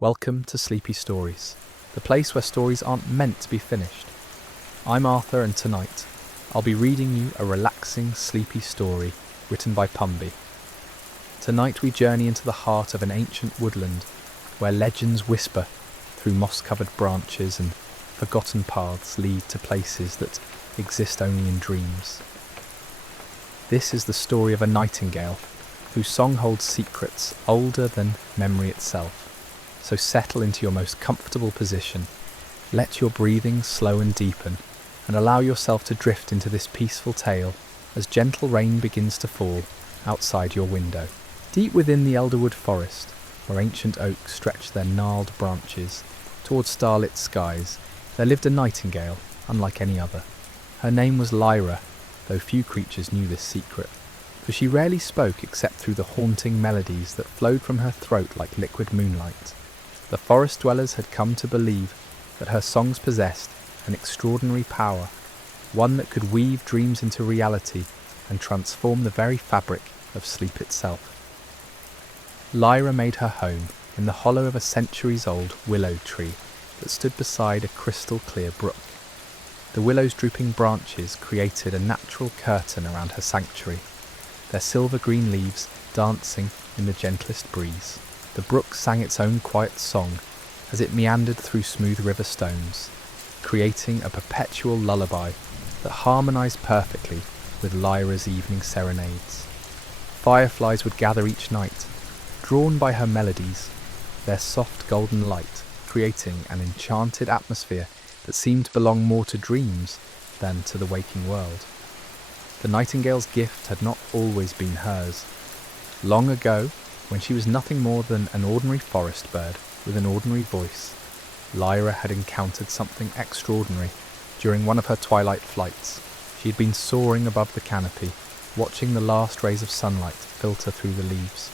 Welcome to Sleepy Stories, the place where stories aren't meant to be finished. I'm Arthur, and tonight I'll be reading you a relaxing, sleepy story written by Pumby. Tonight we journey into the heart of an ancient woodland where legends whisper through moss-covered branches and forgotten paths lead to places that exist only in dreams. This is the story of a nightingale whose song holds secrets older than memory itself. So settle into your most comfortable position, let your breathing slow and deepen, and allow yourself to drift into this peaceful tale as gentle rain begins to fall outside your window. Deep within the elderwood forest, where ancient oaks stretch their gnarled branches towards starlit skies, there lived a nightingale unlike any other. Her name was Lyra, though few creatures knew this secret, for she rarely spoke except through the haunting melodies that flowed from her throat like liquid moonlight. The forest dwellers had come to believe that her songs possessed an extraordinary power, one that could weave dreams into reality and transform the very fabric of sleep itself. Lyra made her home in the hollow of a centuries-old willow tree that stood beside a crystal-clear brook. The willow's drooping branches created a natural curtain around her sanctuary, their silver-green leaves dancing in the gentlest breeze. The brook sang its own quiet song as it meandered through smooth river stones, creating a perpetual lullaby that harmonized perfectly with Lyra's evening serenades. Fireflies would gather each night, drawn by her melodies, their soft golden light creating an enchanted atmosphere that seemed to belong more to dreams than to the waking world. The nightingale's gift had not always been hers. Long ago, when she was nothing more than an ordinary forest bird with an ordinary voice, Lyra had encountered something extraordinary during one of her twilight flights. She had been soaring above the canopy, watching the last rays of sunlight filter through the leaves,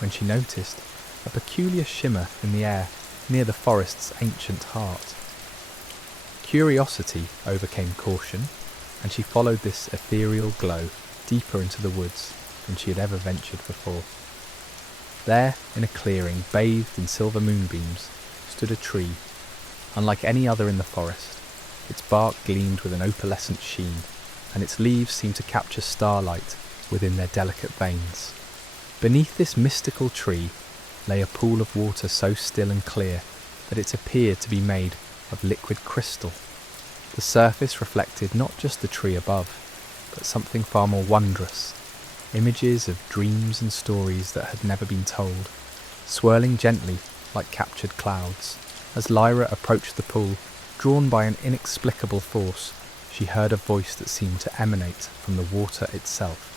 when she noticed a peculiar shimmer in the air near the forest's ancient heart. Curiosity overcame caution, and she followed this ethereal glow deeper into the woods than she had ever ventured before. There, in a clearing bathed in silver moonbeams, stood a tree, unlike any other in the forest. Its bark gleamed with an opalescent sheen, and its leaves seemed to capture starlight within their delicate veins. Beneath this mystical tree lay a pool of water so still and clear that it appeared to be made of liquid crystal. The surface reflected not just the tree above, but something far more wondrous. Images of dreams and stories that had never been told, swirling gently like captured clouds. As Lyra approached the pool, drawn by an inexplicable force, she heard a voice that seemed to emanate from the water itself.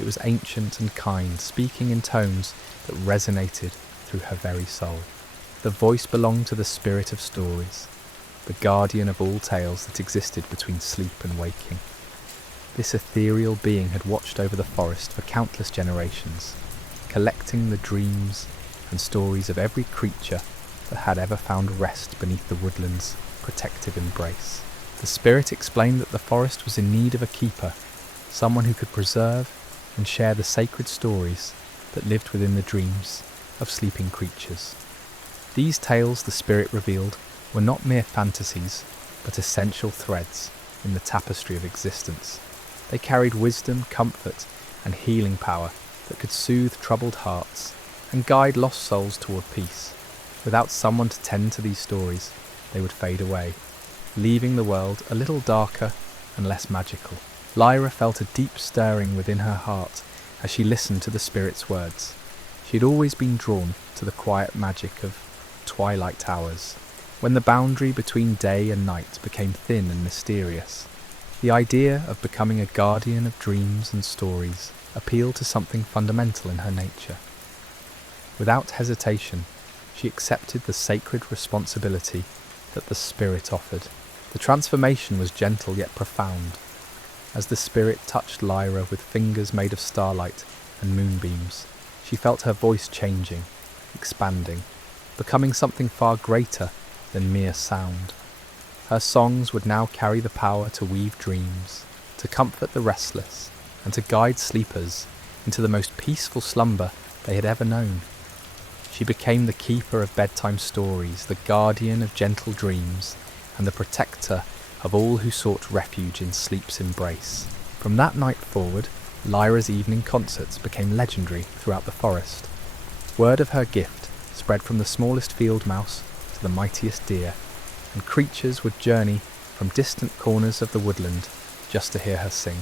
It was ancient and kind, speaking in tones that resonated through her very soul. The voice belonged to the spirit of stories, the guardian of all tales that existed between sleep and waking. This ethereal being had watched over the forest for countless generations, collecting the dreams and stories of every creature that had ever found rest beneath the woodland's protective embrace. The spirit explained that the forest was in need of a keeper, someone who could preserve and share the sacred stories that lived within the dreams of sleeping creatures. These tales, the spirit revealed, were not mere fantasies, but essential threads in the tapestry of existence. They carried wisdom, comfort, and healing power that could soothe troubled hearts and guide lost souls toward peace. Without someone to tend to these stories, they would fade away, leaving the world a little darker and less magical. Lyra felt a deep stirring within her heart as she listened to the spirit's words. She had always been drawn to the quiet magic of twilight hours, when the boundary between day and night became thin and mysterious. The idea of becoming a guardian of dreams and stories appealed to something fundamental in her nature. Without hesitation, she accepted the sacred responsibility that the spirit offered. The transformation was gentle yet profound. As the spirit touched Lyra with fingers made of starlight and moonbeams, she felt her voice changing, expanding, becoming something far greater than mere sound. Her songs would now carry the power to weave dreams, to comfort the restless, and to guide sleepers into the most peaceful slumber they had ever known. She became the keeper of bedtime stories, the guardian of gentle dreams, and the protector of all who sought refuge in sleep's embrace. From that night forward, Lyra's evening concerts became legendary throughout the forest. Word of her gift spread from the smallest field mouse to the mightiest deer, and creatures would journey from distant corners of the woodland just to hear her sing.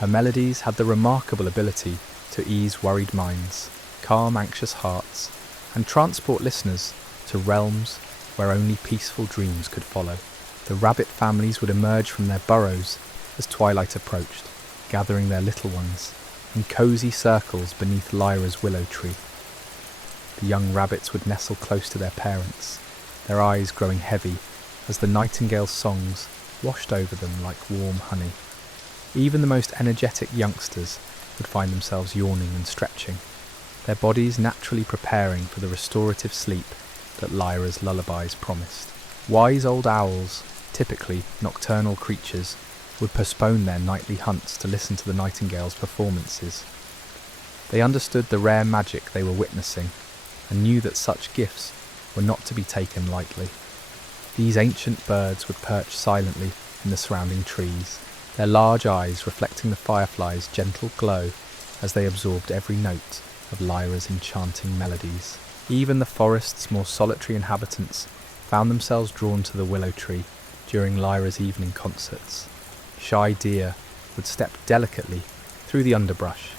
Her melodies had the remarkable ability to ease worried minds, calm anxious hearts, and transport listeners to realms where only peaceful dreams could follow. The rabbit families would emerge from their burrows as twilight approached, gathering their little ones in cosy circles beneath Lyra's willow tree. The young rabbits would nestle close to their parents, their eyes growing heavy as the nightingale's songs washed over them like warm honey. Even the most energetic youngsters would find themselves yawning and stretching, their bodies naturally preparing for the restorative sleep that Lyra's lullabies promised. Wise old owls, typically nocturnal creatures, would postpone their nightly hunts to listen to the nightingale's performances. They understood the rare magic they were witnessing and knew that such gifts were not to be taken lightly. These ancient birds would perch silently in the surrounding trees, their large eyes reflecting the fireflies' gentle glow as they absorbed every note of Lyra's enchanting melodies. Even the forest's more solitary inhabitants found themselves drawn to the willow tree during Lyra's evening concerts. Shy deer would step delicately through the underbrush,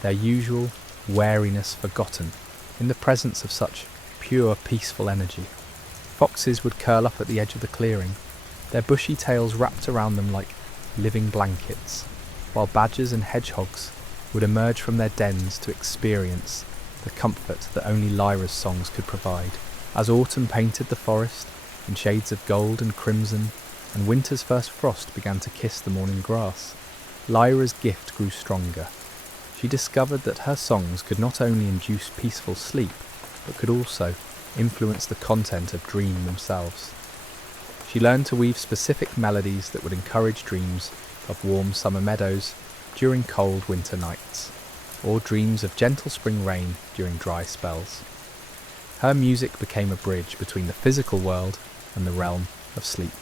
their usual wariness forgotten in the presence of such pure, peaceful energy. Foxes would curl up at the edge of the clearing, their bushy tails wrapped around them like living blankets, while badgers and hedgehogs would emerge from their dens to experience the comfort that only Lyra's songs could provide. As autumn painted the forest in shades of gold and crimson, and winter's first frost began to kiss the morning grass, Lyra's gift grew stronger. She discovered that her songs could not only induce peaceful sleep, but could also influence the content of dream themselves. She learned to weave specific melodies that would encourage dreams of warm summer meadows during cold winter nights, or dreams of gentle spring rain during dry spells. Her music became a bridge between the physical world and the realm of sleep,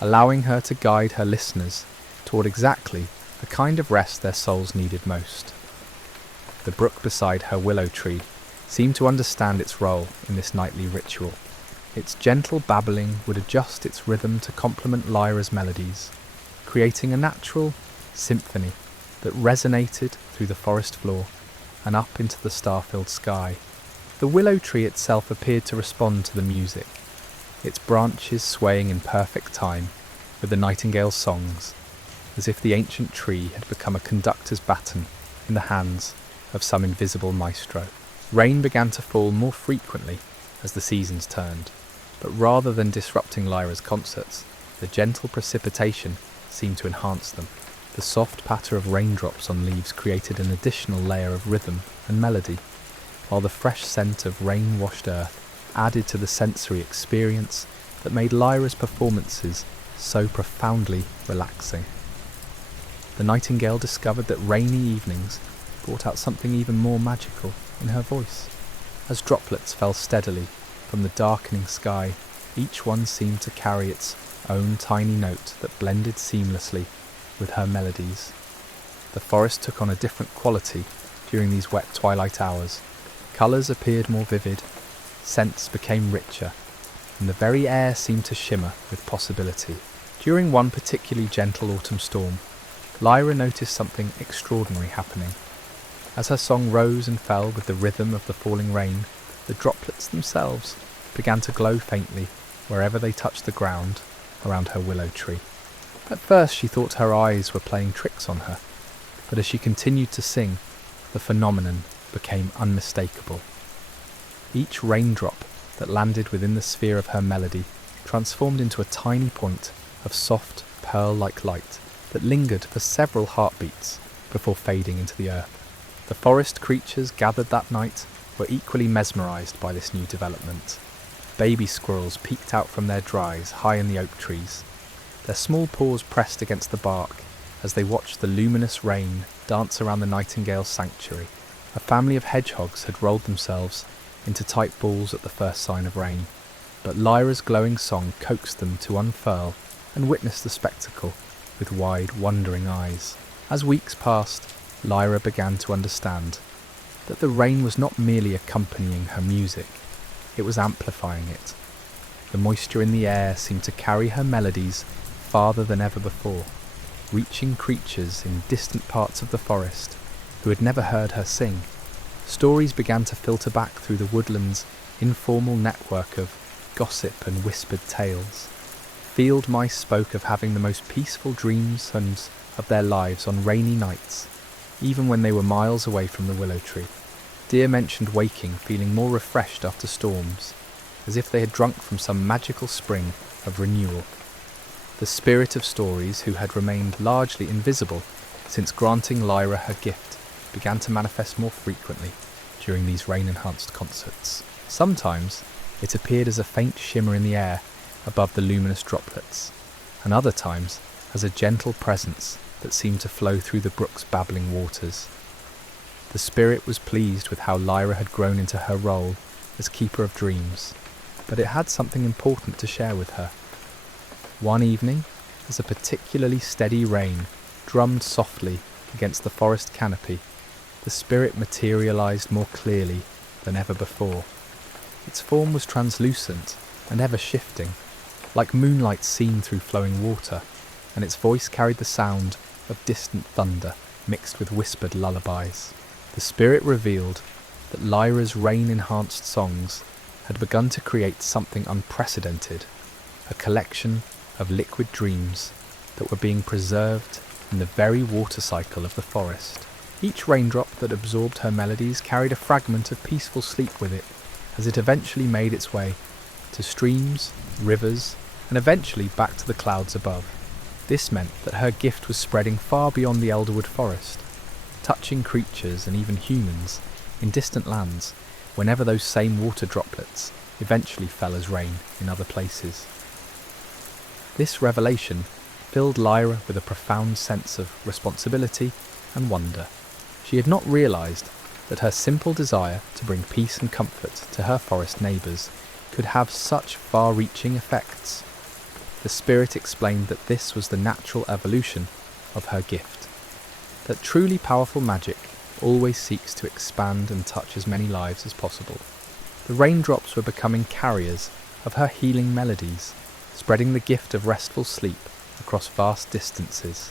allowing her to guide her listeners toward exactly the kind of rest their souls needed most. The brook beside her willow tree seemed to understand its role in this nightly ritual. Its gentle babbling would adjust its rhythm to complement Lyra's melodies, creating a natural symphony that resonated through the forest floor and up into the star-filled sky. The willow tree itself appeared to respond to the music, its branches swaying in perfect time with the nightingale's songs, as if the ancient tree had become a conductor's baton in the hands of some invisible maestro. Rain began to fall more frequently as the seasons turned, but rather than disrupting Lyra's concerts, the gentle precipitation seemed to enhance them. The soft patter of raindrops on leaves created an additional layer of rhythm and melody, while the fresh scent of rain-washed earth added to the sensory experience that made Lyra's performances so profoundly relaxing. The nightingale discovered that rainy evenings brought out something even more magical in her voice. As droplets fell steadily from the darkening sky, each one seemed to carry its own tiny note that blended seamlessly with her melodies. The forest took on a different quality during these wet twilight hours. Colours appeared more vivid, scents became richer, and the very air seemed to shimmer with possibility. During one particularly gentle autumn storm, Lyra noticed something extraordinary happening. As her song rose and fell with the rhythm of the falling rain, the droplets themselves began to glow faintly wherever they touched the ground around her willow tree. At first she thought her eyes were playing tricks on her, but as she continued to sing, the phenomenon became unmistakable. Each raindrop that landed within the sphere of her melody transformed into a tiny point of soft, pearl-like light that lingered for several heartbeats before fading into the earth. The forest creatures gathered that night were equally mesmerised by this new development. Baby squirrels peeked out from their dries high in the oak trees, their small paws pressed against the bark as they watched the luminous rain dance around the nightingale's sanctuary. A family of hedgehogs had rolled themselves into tight balls at the first sign of rain, but Lyra's glowing song coaxed them to unfurl and witness the spectacle with wide, wondering eyes. As weeks passed, Lyra began to understand that the rain was not merely accompanying her music, it was amplifying it. The moisture in the air seemed to carry her melodies farther than ever before, reaching creatures in distant parts of the forest who had never heard her sing. Stories began to filter back through the woodland's informal network of gossip and whispered tales. Field mice spoke of having the most peaceful dreams and of their lives on rainy nights, even when they were miles away from the willow tree. Deer mentioned waking feeling more refreshed after storms, as if they had drunk from some magical spring of renewal. The spirit of stories, who had remained largely invisible since granting Lyra her gift, began to manifest more frequently during these rain-enhanced concerts. Sometimes it appeared as a faint shimmer in the air above the luminous droplets, and other times as a gentle presence that seemed to flow through the brook's babbling waters. The spirit was pleased with how Lyra had grown into her role as keeper of dreams, but it had something important to share with her. One evening, as a particularly steady rain drummed softly against the forest canopy, the spirit materialized more clearly than ever before. Its form was translucent and ever-shifting, like moonlight seen through flowing water, and its voice carried the sound of distant thunder mixed with whispered lullabies. The spirit revealed that Lyra's rain-enhanced songs had begun to create something unprecedented, a collection of liquid dreams that were being preserved in the very water cycle of the forest. Each raindrop that absorbed her melodies carried a fragment of peaceful sleep with it, as it eventually made its way to streams, rivers, and eventually back to the clouds above. This meant that her gift was spreading far beyond the Elderwood forest, touching creatures and even humans in distant lands whenever those same water droplets eventually fell as rain in other places. This revelation filled Lyra with a profound sense of responsibility and wonder. She had not realised that her simple desire to bring peace and comfort to her forest neighbours could have such far-reaching effects. The spirit explained that this was the natural evolution of her gift, that truly powerful magic always seeks to expand and touch as many lives as possible. The raindrops were becoming carriers of her healing melodies, spreading the gift of restful sleep across vast distances.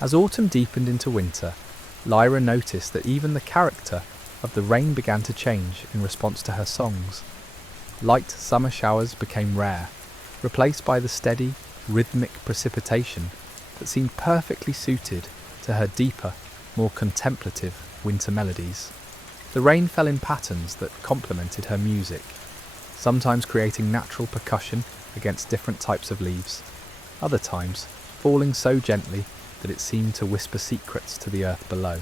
As autumn deepened into winter, Lyra noticed that even the character of the rain began to change in response to her songs. Light summer showers became rare, replaced by the steady, rhythmic precipitation that seemed perfectly suited to her deeper, more contemplative winter melodies. The rain fell in patterns that complemented her music, sometimes creating natural percussion against different types of leaves, other times falling so gently that it seemed to whisper secrets to the earth below.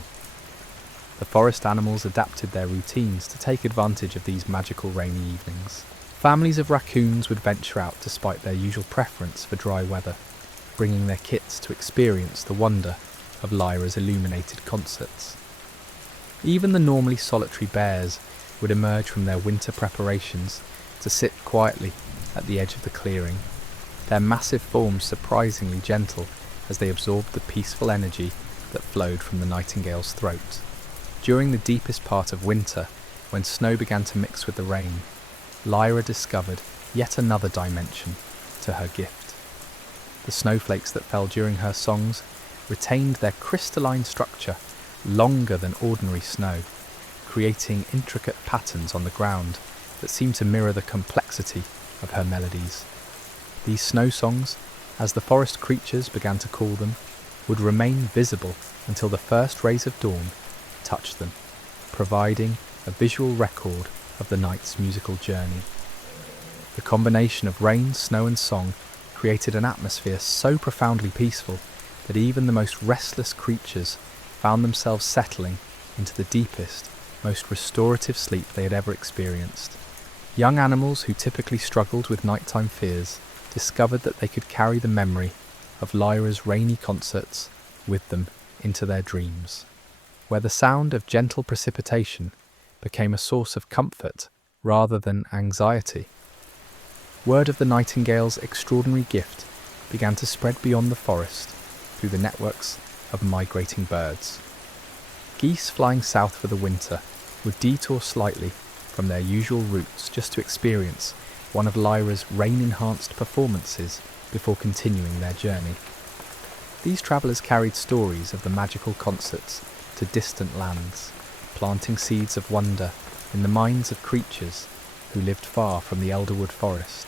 The forest animals adapted their routines to take advantage of these magical rainy evenings. Families of raccoons would venture out despite their usual preference for dry weather, bringing their kits to experience the wonder of Lyra's illuminated concerts. Even the normally solitary bears would emerge from their winter preparations to sit quietly at the edge of the clearing, their massive forms surprisingly gentle as they absorbed the peaceful energy that flowed from the nightingale's throat. During the deepest part of winter, when snow began to mix with the rain, Lyra discovered yet another dimension to her gift. The snowflakes that fell during her songs retained their crystalline structure longer than ordinary snow, creating intricate patterns on the ground that seemed to mirror the complexity of her melodies. These snow songs, as the forest creatures began to call them, would remain visible until the first rays of dawn touched them, providing a visual record of the night's musical journey. The combination of rain, snow and song created an atmosphere so profoundly peaceful that even the most restless creatures found themselves settling into the deepest, most restorative sleep they had ever experienced. Young animals who typically struggled with nighttime fears discovered that they could carry the memory of Lyra's rainy concerts with them into their dreams, where the sound of gentle precipitation became a source of comfort rather than anxiety. Word of the nightingale's extraordinary gift began to spread beyond the forest through the networks of migrating birds. Geese flying south for the winter would detour slightly from their usual routes just to experience one of Lyra's rain-enhanced performances before continuing their journey. These travellers carried stories of the magical concerts to distant lands, planting seeds of wonder in the minds of creatures who lived far from the elderwood forest.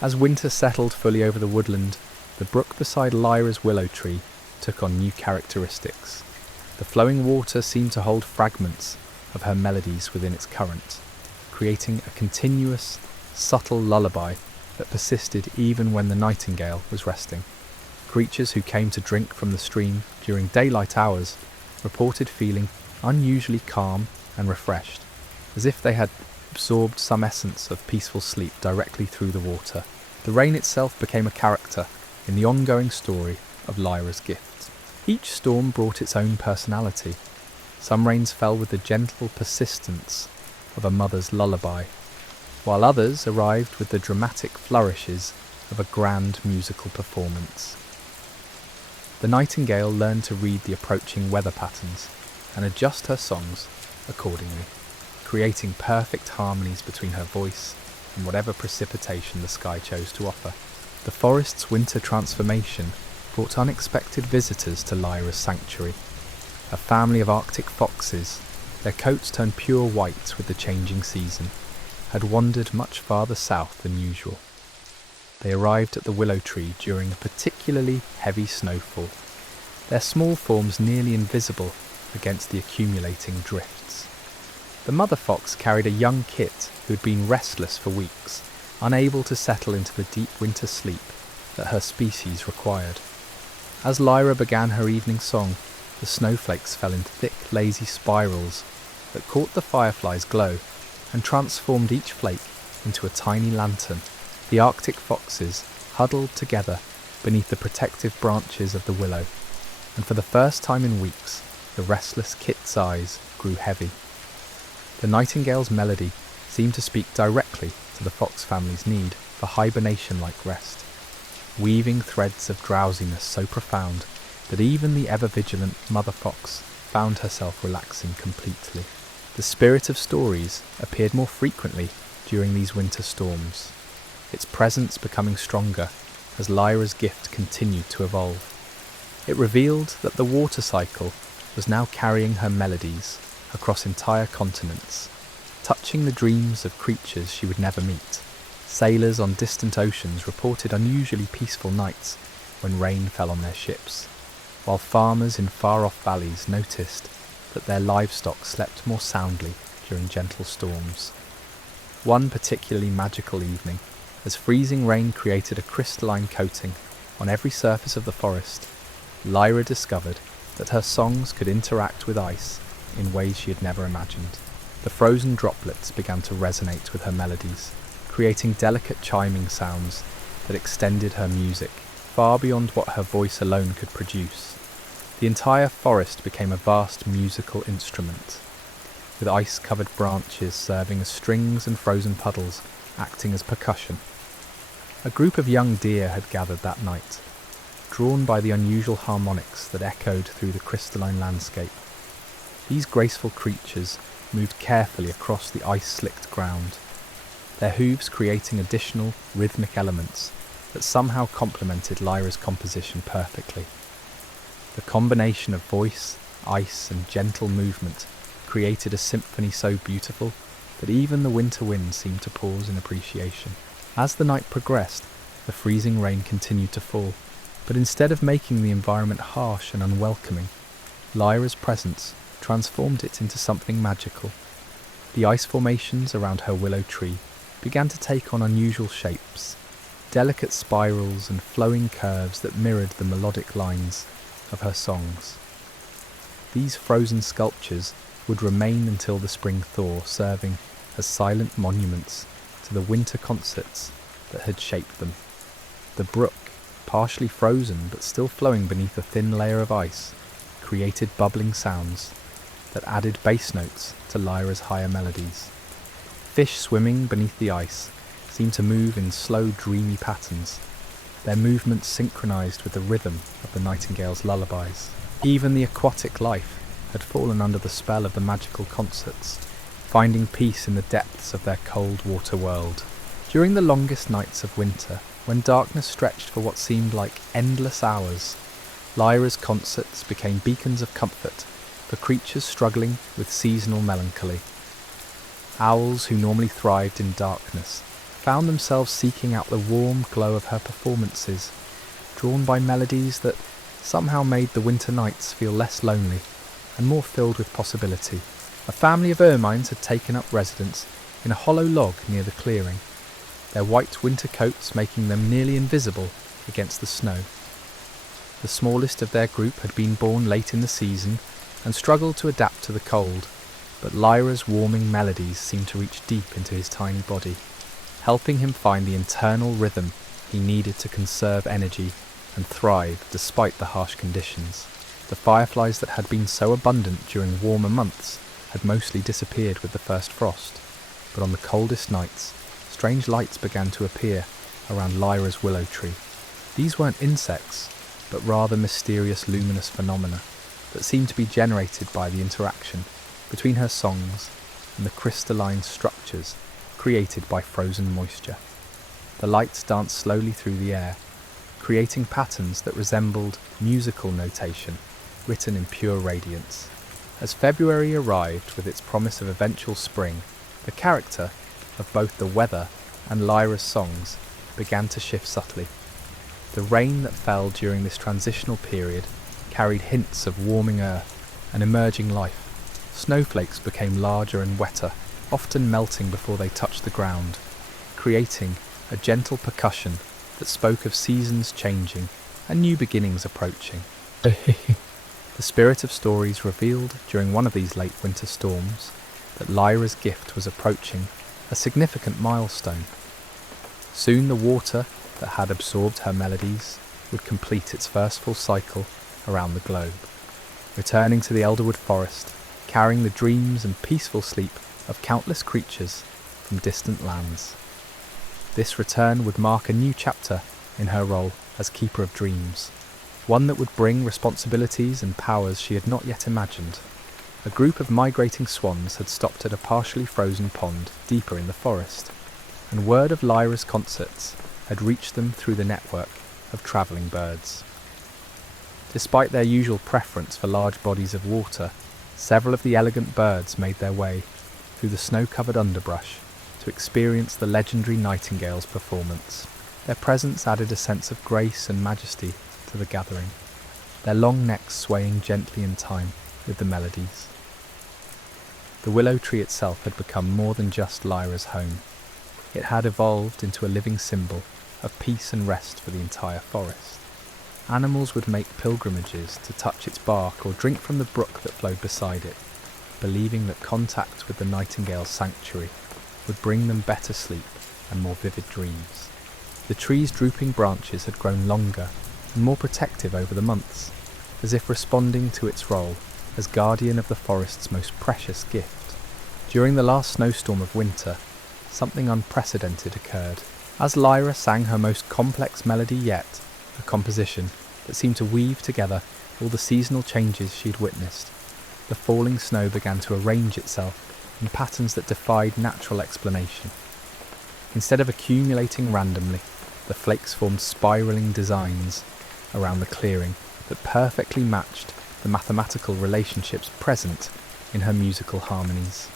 As winter settled fully over the woodland, the brook beside Lyra's willow tree took on new characteristics. The flowing water seemed to hold fragments of her melodies within its current, creating a continuous, subtle lullaby that persisted even when the nightingale was resting. Creatures who came to drink from the stream during daylight hours reported feeling unusually calm and refreshed, as if they had absorbed some essence of peaceful sleep directly through the water. The rain itself became a character in the ongoing story of Lyra's gift. Each storm brought its own personality. Some rains fell with the gentle persistence of a mother's lullaby, while others arrived with the dramatic flourishes of a grand musical performance. The nightingale learned to read the approaching weather patterns and adjust her songs accordingly, creating perfect harmonies between her voice and whatever precipitation the sky chose to offer. The forest's winter transformation brought unexpected visitors to Lyra's sanctuary. A family of Arctic foxes, their coats turned pure white with the changing season, had wandered much farther south than usual. They arrived at the willow tree during a particularly heavy snowfall, their small forms nearly invisible against the accumulating drifts. The mother fox carried a young kit who had been restless for weeks, unable to settle into the deep winter sleep that her species required. As Lyra began her evening song, the snowflakes fell in thick, lazy spirals that caught the firefly's glow and transformed each flake into a tiny lantern. The Arctic foxes huddled together beneath the protective branches of the willow, and for the first time in weeks, the restless kit's eyes grew heavy. The nightingale's melody seemed to speak directly to the fox family's need for hibernation-like rest, weaving threads of drowsiness so profound that even the ever-vigilant mother fox found herself relaxing completely. The spirit of stories appeared more frequently during these winter storms, its presence becoming stronger as Lyra's gift continued to evolve. It revealed that the water cycle was now carrying her melodies across entire continents, touching the dreams of creatures she would never meet. Sailors on distant oceans reported unusually peaceful nights when rain fell on their ships, while farmers in far-off valleys noticed that their livestock slept more soundly during gentle storms. One particularly magical evening, as freezing rain created a crystalline coating on every surface of the forest, Lyra discovered that her songs could interact with ice in ways she had never imagined. The frozen droplets began to resonate with her melodies, creating delicate chiming sounds that extended her music far beyond what her voice alone could produce. The entire forest became a vast musical instrument, with ice-covered branches serving as strings and frozen puddles acting as percussion. A group of young deer had gathered that night, drawn by the unusual harmonics that echoed through the crystalline landscape. These graceful creatures moved carefully across the ice-slicked ground, their hooves creating additional rhythmic elements that somehow complemented Lyra's composition perfectly. The combination of voice, ice, and gentle movement created a symphony so beautiful that even the winter wind seemed to pause in appreciation. As the night progressed, the freezing rain continued to fall, but instead of making the environment harsh and unwelcoming, Lyra's presence transformed it into something magical. The ice formations around her willow tree began to take on unusual shapes, delicate spirals and flowing curves that mirrored the melodic lines of her songs. These frozen sculptures would remain until the spring thaw, serving as silent monuments to the winter concerts that had shaped them. The brook, partially frozen but still flowing beneath a thin layer of ice, created bubbling sounds that added bass notes to Lyra's higher melodies. Fish swimming beneath the ice seemed to move in slow, dreamy patterns, their movements synchronized with the rhythm of the nightingale's lullabies. Even the aquatic life had fallen under the spell of the magical concerts, finding peace in the depths of their cold water world. During the longest nights of winter, when darkness stretched for what seemed like endless hours, Lyra's concerts became beacons of comfort for creatures struggling with seasonal melancholy. Owls who normally thrived in darkness found themselves seeking out the warm glow of her performances, drawn by melodies that somehow made the winter nights feel less lonely and more filled with possibility. A family of ermines had taken up residence in a hollow log near the clearing, their white winter coats making them nearly invisible against the snow. The smallest of their group had been born late in the season and struggled to adapt to the cold, but Lyra's warming melodies seemed to reach deep into his tiny body, helping him find the internal rhythm he needed to conserve energy and thrive despite the harsh conditions. The fireflies that had been so abundant during warmer months had mostly disappeared with the first frost, but on the coldest nights, strange lights began to appear around Lyra's willow tree. These weren't insects, but rather mysterious luminous phenomena that seemed to be generated by the interaction between her songs and the crystalline structures created by frozen moisture. The lights danced slowly through the air, creating patterns that resembled musical notation written in pure radiance. As February arrived with its promise of eventual spring, the character of both the weather and Lyra's songs began to shift subtly. The rain that fell during this transitional period carried hints of warming earth and emerging life. Snowflakes became larger and wetter, often melting before they touched the ground, creating a gentle percussion that spoke of seasons changing and new beginnings approaching. The spirit of stories revealed during one of these late winter storms that Lyra's gift was approaching a significant milestone. Soon the water that had absorbed her melodies would complete its first full cycle around the globe, returning to the Elderwood forest, carrying the dreams and peaceful sleep of countless creatures from distant lands. This return would mark a new chapter in her role as Keeper of Dreams, one that would bring responsibilities and powers she had not yet imagined. A group of migrating swans had stopped at a partially frozen pond deeper in the forest, and word of Lyra's concerts had reached them through the network of travelling birds. Despite their usual preference for large bodies of water, several of the elegant birds made their way through the snow-covered underbrush to experience the legendary Nightingale's performance. Their presence added a sense of grace and majesty to the gathering, their long necks swaying gently in time with the melodies. The willow tree itself had become more than just Lyra's home. It had evolved into a living symbol of peace and rest for the entire forest. Animals would make pilgrimages to touch its bark or drink from the brook that flowed beside it, believing that contact with the Nightingale's sanctuary would bring them better sleep and more vivid dreams. The tree's drooping branches had grown longer and more protective over the months, as if responding to its role as guardian of the forest's most precious gift. During the last snowstorm of winter, something unprecedented occurred. As Lyra sang her most complex melody yet, a composition that seemed to weave together all the seasonal changes she had witnessed, the falling snow began to arrange itself in patterns that defied natural explanation. Instead of accumulating randomly, the flakes formed spiraling designs around the clearing that perfectly matched the mathematical relationships present in her musical harmonies.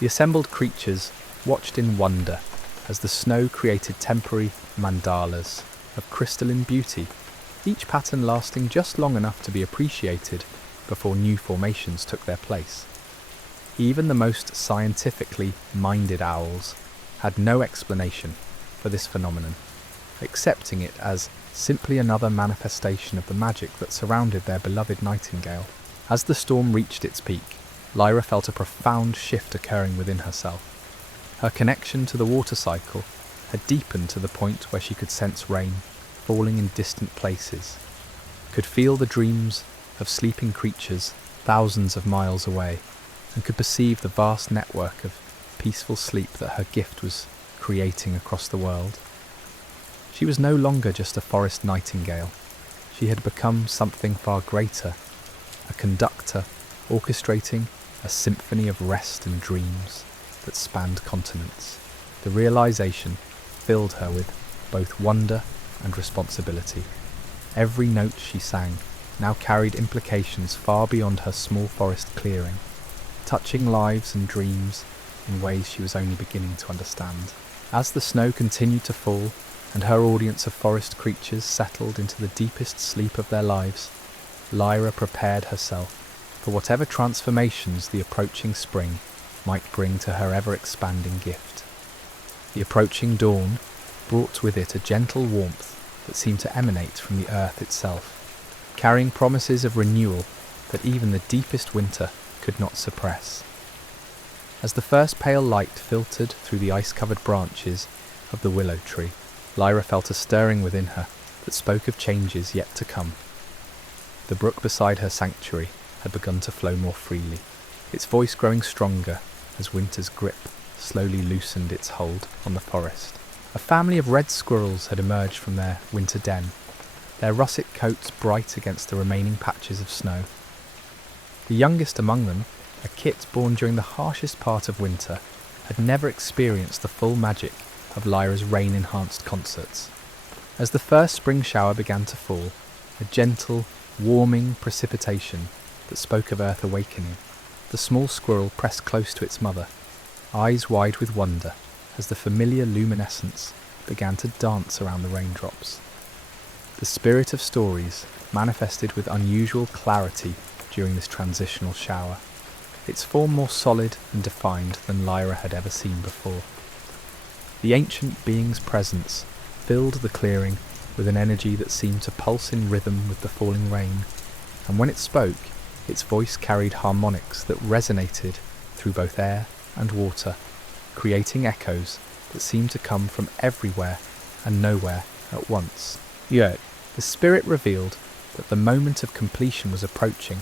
The assembled creatures watched in wonder as the snow created temporary mandalas of crystalline beauty, each pattern lasting just long enough to be appreciated before new formations took their place. Even the most scientifically minded owls had no explanation for this phenomenon, accepting it as simply another manifestation of the magic that surrounded their beloved Nightingale. As the storm reached its peak, Lyra felt a profound shift occurring within herself. Her connection to the water cycle had deepened to the point where she could sense rain falling in distant places, could feel the dreams of sleeping creatures thousands of miles away, and could perceive the vast network of peaceful sleep that her gift was creating across the world. She was no longer just a forest nightingale. She had become something far greater, a conductor orchestrating a symphony of rest and dreams that spanned continents. The realization filled her with both wonder and responsibility. Every note she sang now carried implications far beyond her small forest clearing, touching lives and dreams in ways she was only beginning to understand. As the snow continued to fall and her audience of forest creatures settled into the deepest sleep of their lives, Lyra prepared herself for whatever transformations the approaching spring might bring to her ever-expanding gift. The approaching dawn brought with it a gentle warmth that seemed to emanate from the earth itself, carrying promises of renewal that even the deepest winter could not suppress. As the first pale light filtered through the ice-covered branches of the willow tree, Lyra felt a stirring within her that spoke of changes yet to come. The brook beside her sanctuary had begun to flow more freely, its voice growing stronger as winter's grip slowly loosened its hold on the forest. A family of red squirrels had emerged from their winter den, their russet coats bright against the remaining patches of snow. The youngest among them, a kit born during the harshest part of winter, had never experienced the full magic of Lyra's rain-enhanced concerts. As the first spring shower began to fall, a gentle, warming precipitation that spoke of earth awakening, the small squirrel pressed close to its mother, eyes wide with wonder as the familiar luminescence began to dance around the raindrops. The spirit of stories manifested with unusual clarity during this transitional shower, its form more solid and defined than Lyra had ever seen before. The ancient being's presence filled the clearing with an energy that seemed to pulse in rhythm with the falling rain, and when it spoke, its voice carried harmonics that resonated through both air and water, creating echoes that seemed to come from everywhere and nowhere at once. Yet, the spirit revealed that the moment of completion was approaching.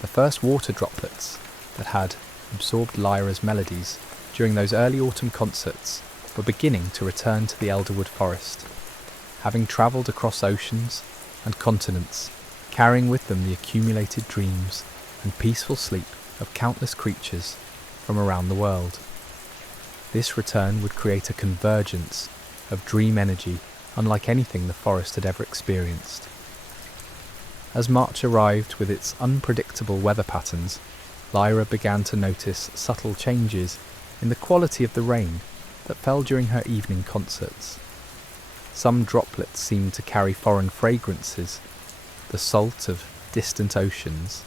The first water droplets that had absorbed Lyra's melodies during those early autumn concerts were beginning to return to the Elderwood forest, having travelled across oceans and continents, carrying with them the accumulated dreams and peaceful sleep of countless creatures from around the world. This return would create a convergence of dream energy unlike anything the forest had ever experienced. As March arrived with its unpredictable weather patterns, Lyra began to notice subtle changes in the quality of the rain that fell during her evening concerts. Some droplets seemed to carry foreign fragrances, the salt of distant oceans,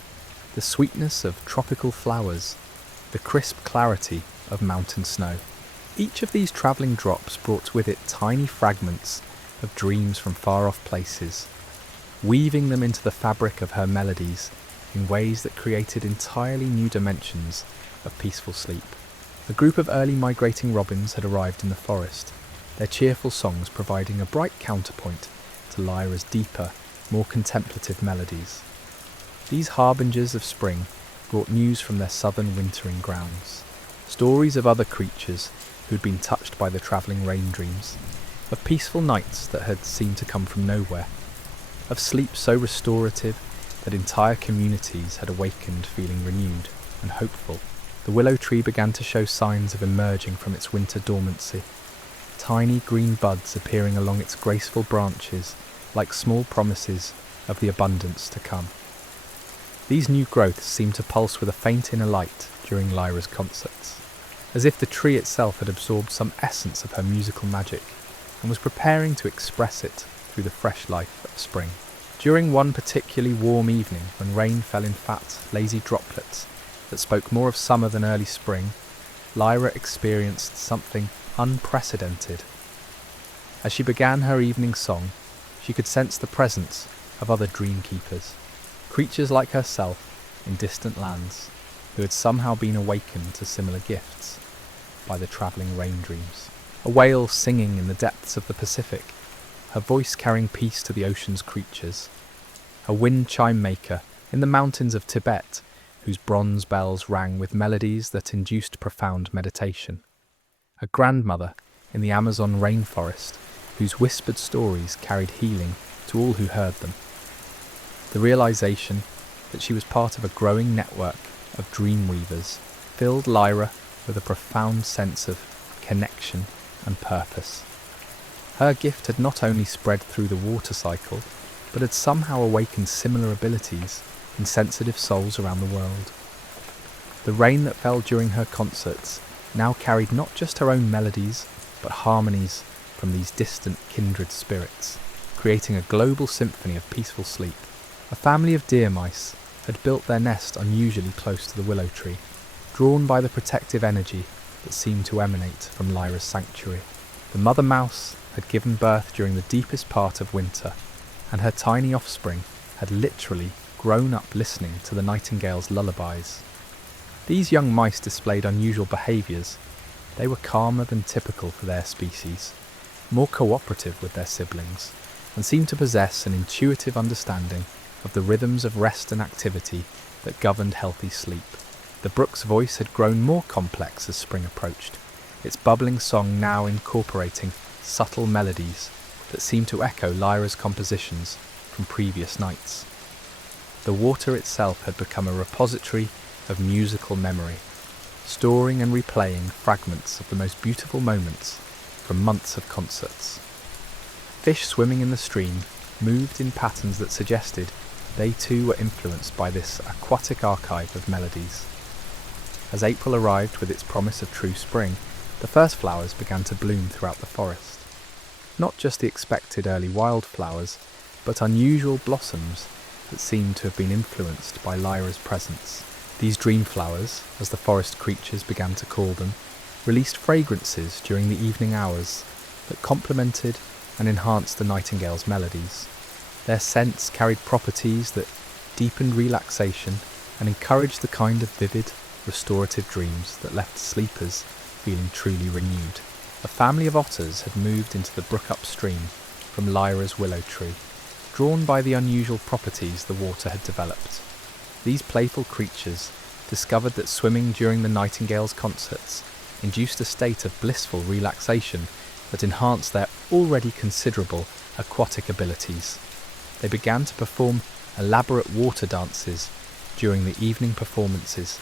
the sweetness of tropical flowers, the crisp clarity of mountain snow. Each of these travelling drops brought with it tiny fragments of dreams from far-off places, weaving them into the fabric of her melodies in ways that created entirely new dimensions of peaceful sleep. A group of early migrating robins had arrived in the forest, their cheerful songs providing a bright counterpoint to Lyra's deeper, more contemplative melodies. These harbingers of spring brought news from their southern wintering grounds, stories of other creatures who had been touched by the travelling rain dreams, of peaceful nights that had seemed to come from nowhere, of sleep so restorative that entire communities had awakened feeling renewed and hopeful. The willow tree began to show signs of emerging from its winter dormancy, tiny green buds appearing along its graceful branches like small promises of the abundance to come. These new growths seemed to pulse with a faint inner light during Lyra's concerts, as if the tree itself had absorbed some essence of her musical magic and was preparing to express it through the fresh life of spring. During one particularly warm evening, when rain fell in fat, lazy droplets that spoke more of summer than early spring, Lyra experienced something unprecedented. As she began her evening song, she could sense the presence of other dream keepers, creatures like herself in distant lands, who had somehow been awakened to similar gifts by the travelling rain dreams. A whale singing in the depths of the Pacific, her voice carrying peace to the ocean's creatures. A wind chime maker in the mountains of Tibet, whose bronze bells rang with melodies that induced profound meditation. A grandmother in the Amazon rainforest, whose whispered stories carried healing to all who heard them. The realization that she was part of a growing network of dream weavers filled Lyra with a profound sense of connection and purpose. Her gift had not only spread through the water cycle, but had somehow awakened similar abilities in sensitive souls around the world. The rain that fell during her concerts now carried not just her own melodies, but harmonies from these distant kindred spirits, creating a global symphony of peaceful sleep. A family of deer mice had built their nest unusually close to the willow tree, drawn by the protective energy that seemed to emanate from Lyra's sanctuary. The mother mouse had given birth during the deepest part of winter, and her tiny offspring had literally grown up listening to the nightingale's lullabies. These young mice displayed unusual behaviours. They were calmer than typical for their species, more cooperative with their siblings, and seemed to possess an intuitive understanding of the rhythms of rest and activity that governed healthy sleep. The brook's voice had grown more complex as spring approached, its bubbling song now incorporating subtle melodies that seemed to echo Lyra's compositions from previous nights. The water itself had become a repository of musical memory, storing and replaying fragments of the most beautiful moments from months of concerts. Fish swimming in the stream moved in patterns that suggested they too were influenced by this aquatic archive of melodies. As April arrived with its promise of true spring, the first flowers began to bloom throughout the forest. Not just the expected early wildflowers, but unusual blossoms that seemed to have been influenced by Lyra's presence. These dream flowers, as the forest creatures began to call them, released fragrances during the evening hours that complemented and enhanced the nightingale's melodies. Their scents carried properties that deepened relaxation and encouraged the kind of vivid, restorative dreams that left sleepers feeling truly renewed. A family of otters had moved into the brook upstream from Lyra's willow tree, drawn by the unusual properties the water had developed. These playful creatures discovered that swimming during the nightingale's concerts induced a state of blissful relaxation that enhanced their already considerable aquatic abilities. They began to perform elaborate water dances during the evening performances,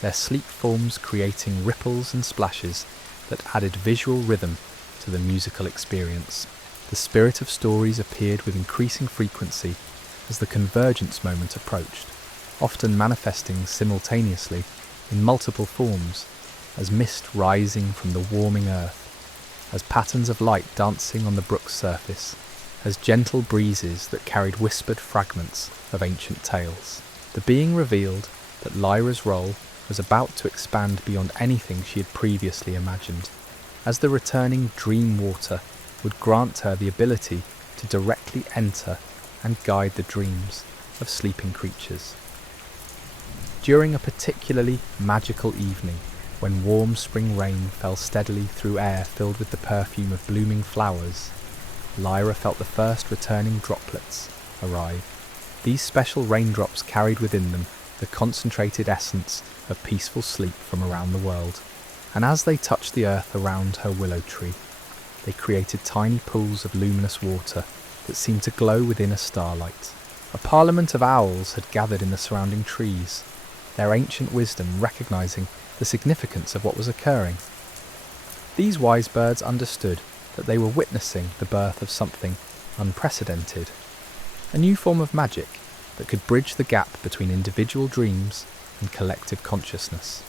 their sleek forms creating ripples and splashes that added visual rhythm to the musical experience. The spirit of stories appeared with increasing frequency as the convergence moment approached, often manifesting simultaneously in multiple forms, as mist rising from the warming earth, as patterns of light dancing on the brook's surface, as gentle breezes that carried whispered fragments of ancient tales. The being revealed that Lyra's role was about to expand beyond anything she had previously imagined, as the returning dream water would grant her the ability to directly enter and guide the dreams of sleeping creatures. During a particularly magical evening, when warm spring rain fell steadily through air filled with the perfume of blooming flowers, Lyra felt the first returning droplets arrive. These special raindrops carried within them the concentrated essence of peaceful sleep from around the world, and as they touched the earth around her willow tree, they created tiny pools of luminous water that seemed to glow within a starlight. A parliament of owls had gathered in the surrounding trees, their ancient wisdom recognizing the significance of what was occurring. These wise birds understood that they were witnessing the birth of something unprecedented, a new form of magic that could bridge the gap between individual dreams and collective consciousness.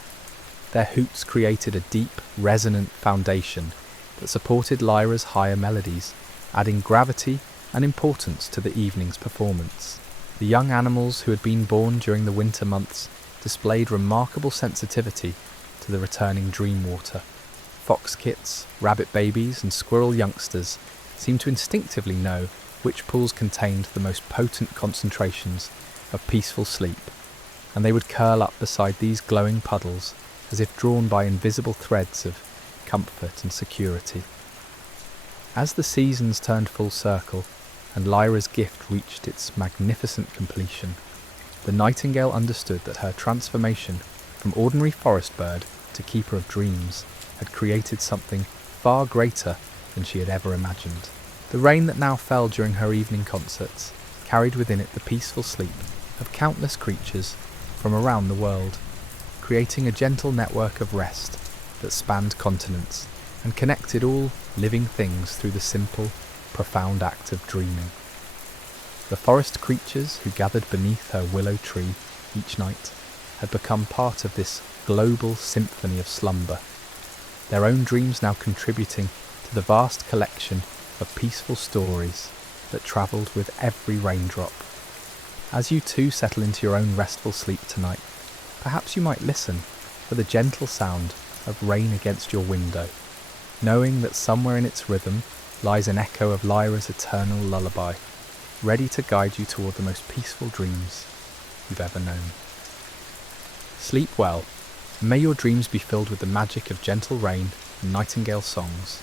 Their hoots created a deep, resonant foundation that supported Lyra's higher melodies, adding gravity and importance to the evening's performance. The young animals who had been born during the winter months displayed remarkable sensitivity to the returning dream water. Fox kits, rabbit babies, and squirrel youngsters seemed to instinctively know which pools contained the most potent concentrations of peaceful sleep, and they would curl up beside these glowing puddles as if drawn by invisible threads of comfort and security. As the seasons turned full circle and Lyra's gift reached its magnificent completion, The nightingale understood that her transformation from ordinary forest bird to keeper of dreams had created something far greater than she had ever imagined. The rain that now fell during her evening concerts carried within it the peaceful sleep of countless creatures from around the world, creating a gentle network of rest that spanned continents and connected all living things through the simple, profound act of dreaming. The forest creatures who gathered beneath her willow tree each night had become part of this global symphony of slumber, their own dreams now contributing to the vast collection of peaceful stories that travelled with every raindrop. As you too settle into your own restful sleep tonight, perhaps you might listen for the gentle sound of rain against your window, knowing that somewhere in its rhythm lies an echo of Lyra's eternal lullaby, ready to guide you toward the most peaceful dreams you've ever known. Sleep well, and may your dreams be filled with the magic of gentle rain and nightingale songs.